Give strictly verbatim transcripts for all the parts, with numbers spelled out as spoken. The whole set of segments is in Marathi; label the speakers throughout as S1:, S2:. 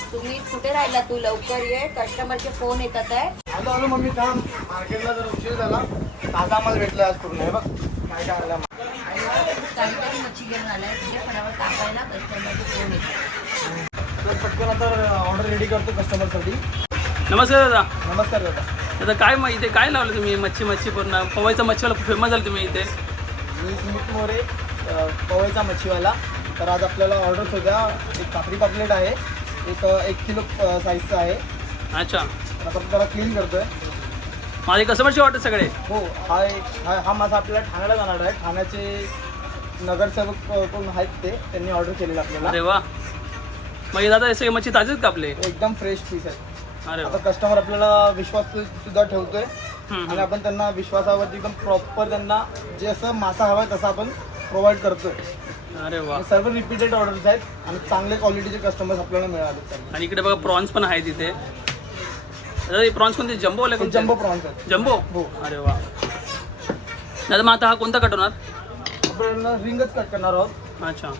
S1: सुमित कुठे राहिला तू? लवकर ये, कस्टमरचे फोन येतात आहे.
S2: आलो आलो मम्मी काम मार्केटला जर उशीर झाला ताजा माल भेटला आज पूर्ण आहे बघ काय काय आला
S1: काहीतरी मच्छी घेऊन आलाय तुझे फटाफट टाकायला कस्टमरचे फोन येतात.
S2: तर पटकन आता ऑर्डर रेडी करतो कस्टमरसाठी.
S3: नमस्कार दादा.
S2: नमस्कार दादा.
S3: आता काय मग इथे काय लावलं तुम्ही? मच्छी मच्छी पूर्ण पवईचा मच्छीवाला फेमस झाला तुम्ही इथे.
S2: मी सुमित मोरे पवईचा मच्छीवाला. तर आज आपल्याला ऑर्डर्स होत्या. एक कापडी पापलेट आहे, एक एक किलो साईजचा आहे.
S3: अच्छा,
S2: आता त्याला क्लीन करतोय.
S3: माझे कस्टमरचे ऑर्डर सगळे.
S2: हो, हा एक हा हा माझा आपल्याला ठाण्याला जाणार आहे. ठाण्याचे नगरसेवक कोण आहेत ते त्यांनी ऑर्डर केलेलं आपल्याला.
S3: अरे वा. मग हे दादा हे सगळे मच्छी ताजेच का आपले?
S2: एकदम फ्रेश पीस आहेत.
S3: अरे
S2: आता
S3: वा.
S2: कस्टमर आपल्याला विश्वास सुद्धा ठेवतोय
S3: हम्म,
S2: आणि आपण त्यांना विश्वासावरती एकदम प्रॉपर त्यांना जे असं मासा हवा आहे तसं आपण प्रोव्हाइड करतोय.
S3: अरे वा.
S2: आणि सर्व रिपीटेड ऑर्डर्स आहेत आणि चांगले क्वालिटीचे कस्टमर्स आपल्याला मिळाले.
S3: आणि इकडे बघा प्रॉन्स पण आहेत इथे. दादा हे प्रॉन्स कोणते? जम्बो वाले कोणते?
S2: जम्बो प्रॉन्स आहेत.
S3: जम्बो.
S2: हो.
S3: अरे वा. दादा मग आता हा कोणता कट होणार?
S2: आपण रिंगच कट करणार आहोत.
S3: अच्छा.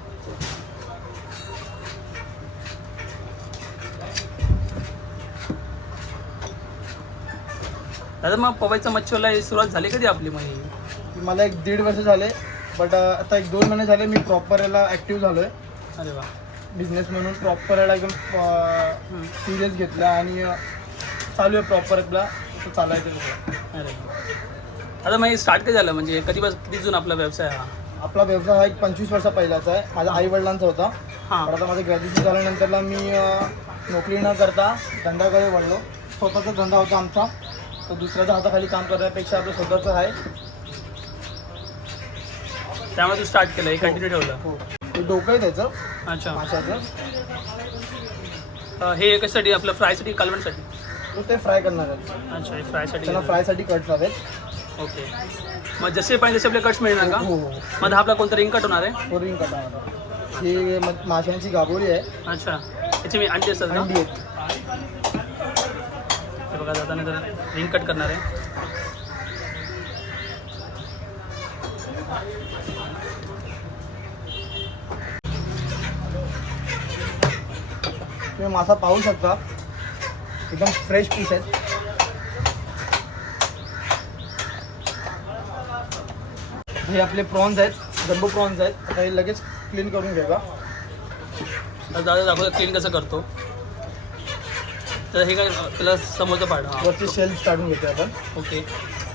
S3: दादा मग पवईचा मच्छीवाला ही सुरुवात झाली कधी आपली? मग ही?
S2: मला एक दीड वर्ष झाले, बट आता एक दोन महिने झाले मी प्रॉपर याला ॲक्टिव्ह झालो आहे.
S3: अरे वा.
S2: बिझनेस म्हणून प्रॉपर याला एकदम सिरियस घेतला आणि चालू आहे प्रॉपर आपला चालायचं.
S3: अरे वा. आता मग स्टार्ट कधी झालं? म्हणजे कधी बस किती जून आपला व्यवसाय हा?
S2: आपला व्यवसाय हा एक पंचवीस वर्षा पहिलाचा आहे. माझ्या आई वडिलांचा होता.
S3: हां.
S2: पण आता माझं ग्रॅज्युएशन झाल्यानंतरला मी नोकरी न करता धंद्याकडे वळलो. स्वतःचा धंदा होता आमचा, तर दुसऱ्याच्या हाताखाली काम करण्यापेक्षा आपलं स्वतःचं आहे.
S3: त्यामुळे तू स्टार्ट केलं, हे कंटिन्यू ठेवलं.
S2: हो, ते डोकं आहे त्याचं
S3: अच्छा.
S2: माशाचं.
S3: अं, हे कशासाठी? आपलं फ्रायसाठी, कालवणसाठी?
S2: तो ते फ्राय करणार आहे.
S3: अच्छा, हे फ्रायसाठी.
S2: त्याला फ्रायसाठी कट्स हवेत.
S3: ओके. मग जसे पाहिजे तसे आपले कट्स मिळणार का?
S2: हो हो.
S3: मग हा आपला कोणता रिंग कट होणार आहे?
S2: तो रिंग कट आहे. ही म- माशांची गाभोळी आहे.
S3: अच्छा. याची मी अंडी असतात ना?
S2: अंडी आहेत.
S3: हे बघा जाताना तर रिंग कट करणार आहे.
S2: तुम्ही मासा पाहू शकता, एकदम फ्रेश पीस आहेत. हे आपले प्रॉन्स आहेत, जम्बो प्रॉन्स आहेत. आता हे लगेच क्लीन करून घेऊया.
S3: तर दादा दाखवतो क्लीन कसं करतो. तर हे काय त्याला समोरचं पाड. हां.
S2: वरचे शेल्फ काढून घेतो आपण.
S3: ओके.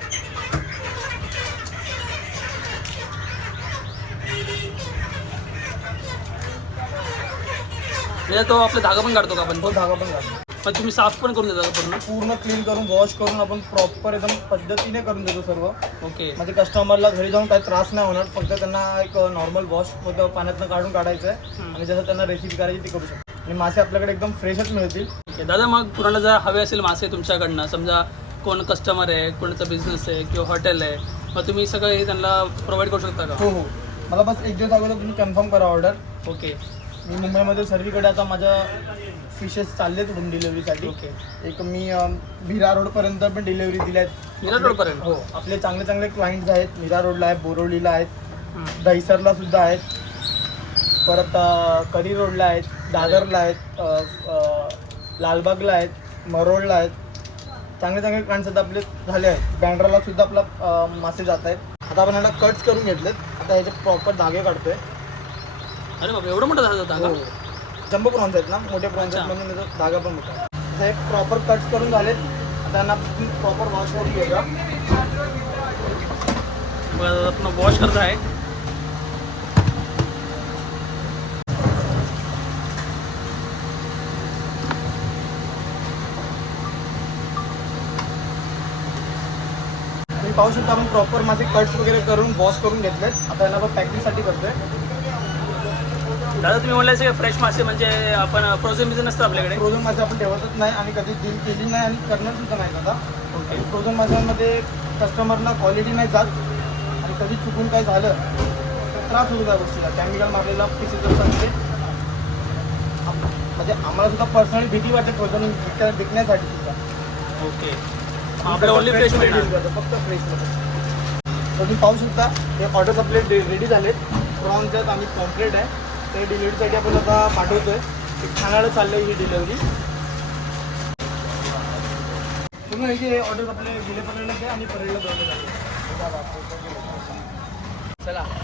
S3: म्हणजे तो आपला धागा पण काढतो का आपण?
S2: तो धागा पण काढतो.
S3: पण तुम्ही साफ पण करून देता का पूर्ण?
S2: पूर्ण क्लीन करून वॉश करून आपण प्रॉपर एकदम पद्धतीने करून देतो सर्व.
S3: ओके.
S2: म्हणजे कस्टमरला घरी जाऊन काही त्रास नाही होणार. फक्त त्यांना एक नॉर्मल वॉश होतं पाण्यातनं काढून काढायचं आहे आणि जसं त्यांना रेसिपी करायची ती करू शकतो. आणि मासे आपल्याकडे एकदम फ्रेशच मिळतील.
S3: ओके. दादा मग कुणाला जर हवे असेल मासे तुमच्याकडनं, समजा कोण कस्टमर आहे, कोणाचा बिझनेस आहे किंवा हॉटेल आहे, मग तुम्ही सगळं हे त्यांना प्रोव्हाइड करू शकता का?
S2: हो हो. मला बस एक दिवस अगोदर तुम्ही कन्फर्म करा ऑर्डर.
S3: ओके.
S2: मी मुंबईमध्ये सर्वीकडे आता माझ्या फिशेस चालले आहेत होम डिलेवरीसाठी.
S3: ओके.
S2: एक मी अं, मीरा रोडपर्यंत पण डिलेवरी दिल्या आहेत.
S3: मीरा रोडपर्यंत?
S2: हो. आपले चांगले चांगले क्लायंट्स आहेत. मीरा रोडला आहेत, बोरोलीला आहेत,
S3: हं.
S2: दहिसरला सुद्धा आहेत, परत अं, करी रोडला आहेत, दादरला आहेत, अं, अं, लालबागला आहेत, मरोडला आहेत. चांगले चांगले क्लायंट्स आता आपले झाले आहेत. बँड्राला सुद्धा आपला अं, मासे जात आहेत. आता आपण याला कट्स करून घेतलेत. आता ह्याचे प्रॉपर धागे काढतोय.
S3: अरे बाबा, एवढं मोठं झालं होता का?
S2: जम्बो प्रॉन्स आहेत ना, मोठे प्रॉन्स आहेत म्हणून त्याचा धागा पण मोठा आहे. आता हे प्रॉपर कट्स करून झालेत. आता त्यांना प्रॉपर वॉश करून घेऊया.
S3: बघा आपण वॉश करत आहे.
S2: तुम्ही पाहू शकता आपण प्रॉपर माझे कट्स वगैरे करून वॉश करून घेतलेत. आता यांना आपण पॅकिंगसाठी करतोय.
S3: दादा तुम्ही म्हणलं फ्रेश मासे म्हणजे आपण फ्रोझन बिझनेस नसतं आपल्याकडे?
S2: फ्रोझन मासे आपण ठेवतच नाही आणि कधी डील केली नाही आणि करणार सुद्धा नाही आता.
S3: ओके.
S2: फ्रोझन माशांमध्ये कस्टमरला क्वालिटी नाही जात आणि कधी चुकून काय झालं तर त्रास होतो त्या गोष्टीला. केमिकल मारलेला पीसेस असतात ते. म्हणजे आम्हाला सुद्धा पर्सनली भीती वाटते फ्रोझन विकण्यासाठी सुद्धा.
S3: ओके. आपल्याला ओनली फ्रेश मिळणार?
S2: फक्त फ्रेशमध्ये. तुम्ही पाहू शकता हे ऑर्डर्स आपले रेडी झालेत. प्रॉन्स आहेत आणि पॉम्प्लेट आहे. ते डिलिव्हरीसाठी आपण आता पाठवतोय. ठाण्याला चाललंय ही डिलिव्हरी. तुम्ही हे जे ऑर्डर आपले गेले पकडलं ते आणि परेडला दोन चला